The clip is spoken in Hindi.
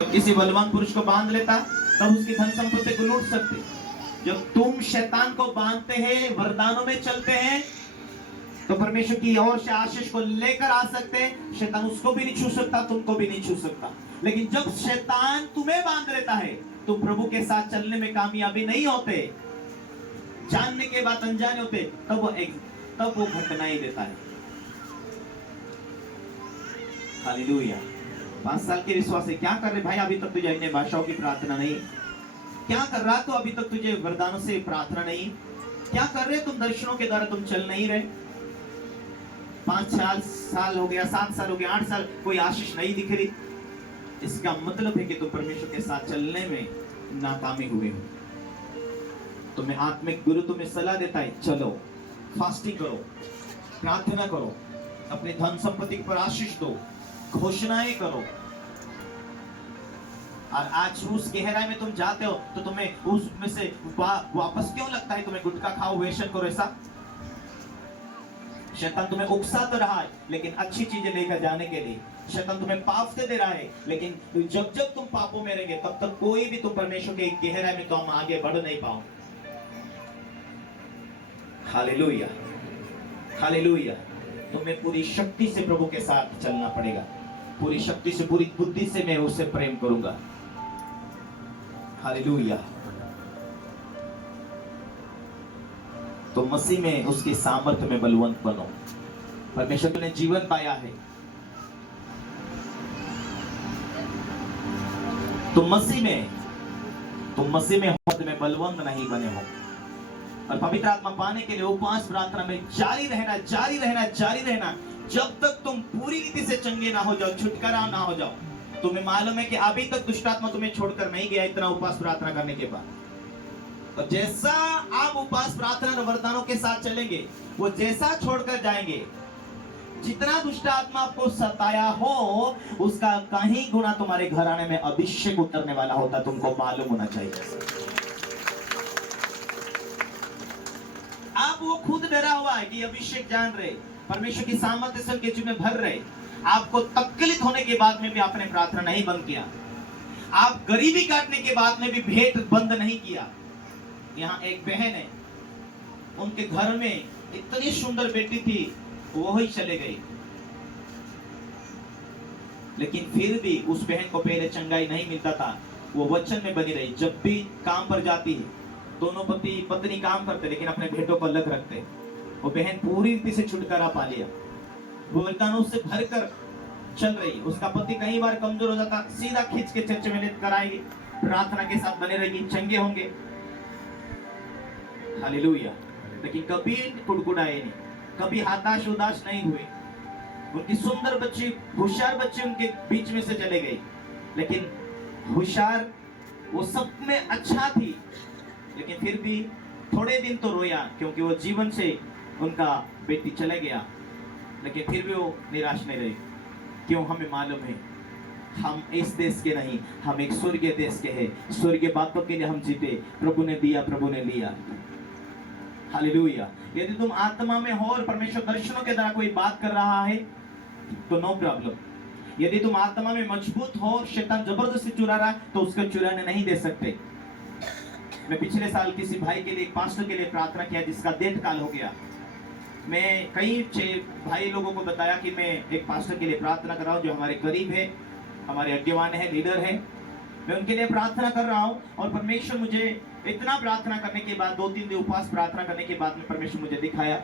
किसी बलवान पुरुष को बांध लेता तब उसकी धन संपत्ति को लूट सकते। जब तुम शैतान को बांधते हैं, वरदानों में चलते हैं, तो परमेश्वर की ओर से आशीष को लेकर आ सकते हैं। शैतान उसको भी नहीं छू सकता, तुमको भी नहीं छू सकता। लेकिन जब शैतान तुम्हें बांध लेता है, तो प्रभु के साथ चलने में कामयाबी नहीं होते, जानने के बाद अनजाने होते, तब वो घटनाएं देता है। हालेलुया। 5 साल के विश्वास से क्या कर रहे भाई? अभी तक तुझे अन्य भाषाओं की प्रार्थना नहीं। क्या कर रहा तो अभी तक तुझे वरदानों से प्रार्थना नहीं। क्या कर रहे तुम? दर्शनों के द्वारा तुम चल नहीं रहे। 5 साल हो गया, 7 साल हो गया, 8 साल, कोई आशीष नहीं दिख रही। इसका मतलब है कि तुम परमेश्वर के साथ चलने में नाकामी हुए हो। तुम्हें आत्मिक गुरु तुम्हें सलाह देता है, चलो फास्टिंग करो, प्रार्थना करो, अपनी धन संपत्ति पर आशीष दो, घोषणाएं करो। और आज उस गहराई में तुम जाते हो तो तुम्हें उसमें से वापस क्यों लगता है? तुम्हें गुटखा खाओ, वेशन करो, ऐसा शैतान तुम्हें उकसा तो रहा है, लेकिन अच्छी चीजें लेकर जाने के लिए। शैतान तुम्हें पाप से दे रहा है, लेकिन जब जब तुम पापों में रहेंगे तब तक कोई भी तुम परमेश्वर के गहराई में तुम आगे बढ़ नहीं पाओ। Hallelujah, hallelujah. तुम्हें पूरी शक्ति से प्रभु के साथ चलना पड़ेगा। पूरी शक्ति से, पूरी बुद्धि से मैं उससे प्रेम करूंगा। हालेलुया। तो मसीह में उसके सामर्थ्य में बलवंत बनो। परमेश्वर ने जीवन पाया है, तुम मसीह में बलवंत नहीं बने हो। और पवित्र आत्मा पाने के लिए उपवास प्रार्थना में जारी रहना, जारी रहना, जारी रहना, जब तक तुम पूरी रीति से चंगे ना हो जाओ, छुटकारा ना हो जाओ। तुम्हें मालूम है कि अभी तक दुष्ट आत्मा तुम्हें छोड़कर नहीं गया इतना उपवास प्रार्थना करने के बाद। और जैसा आप उपवास प्रार्थना और वरदानों के साथ चलेंगे, वो जैसा छोड़कर जाएंगे, जितना दुष्ट आत्मा आपको सताया हो उसका कहीं गुना तुम्हारे घराने में अभिषेक उतरने वाला होता, तुमको मालूम होना चाहिए। आप वो खुद डरा हुआ है कि अभिषेक जान रहे, परमेश्वर की सामर्थ्य से उनके जीवन में भर रहे। आपको तकलीफ होने के बाद में भी आपने प्रार्थना नहीं बंद किया। आप गरीबी काटने के बाद में भी भेंट बंद नहीं किया। यहाँ एक बहन है, उनके घर में इतनी सुंदर बेटी थी, वो ही चले गई, लेकिन फिर भी उस बहन को पहले चंगाई नहीं मिलता था। वो वचन में बनी रही। जब भी काम पर जाती है, दोनों पति पत्नी काम करते लेकिन अपने भेंटों को अलग रखते। वो बहन पूरी रीति से छुटकारा पा लिया, वरदानों से भरकर चल रही। उसका पति कई बार कमजोर हो जाता, सीधा खींच के चर्च में लेकर आएगी, प्रार्थना के साथ बने रहेगी, चंगे होंगे। हालेलुया। लेकिन कभी कुड़कुड़ाए नहीं, कभी हताश उदास नहीं हुए। उनकी सुंदर बच्ची, होशियार बच्ची उनके बीच में से चले गए, लेकिन होशियार वो सब में अच्छा थी, लेकिन फिर भी थोड़े दिन तो रोया क्योंकि वो जीवन से उनका बेटी चले गया। लेकिन फिर भी वो निराश नहीं रही। क्यों? हमें मालूम है हम इस देश के नहीं, हम एक स्वर्गीय देश के हैं। स्वर्गीय बातों के लिए हम जीते। प्रभु ने दिया, प्रभु ने लिया। हालेलुया। यदि तुम आत्मा में हो और परमेश्वर दर्शनों के द्वारा कोई बात कर रहा है तो नो प्रॉब्लम। यदि तुम आत्मा में मजबूत हो, शैतान जबरदस्ती चुरा रहा है तो उसको चुराने नहीं दे सकते। मैं पिछले साल किसी भाई के लिए, एक पास्टर के लिए प्रार्थना किया जिसका डेथ काल हो गया। मैं कई 6 भाई लोगों को बताया कि मैं एक पास्टर के लिए प्रार्थना कर रहा हूँ जो हमारे करीब है, हमारे अज्ञान है, लीडर है। मैं उनके लिए प्रार्थना कर रहा हूँ और परमेश्वर मुझे इतना प्रार्थना करने के बाद, 2-3 दिन उपवास प्रार्थना करने के बाद में परमेश्वर मुझे दिखाया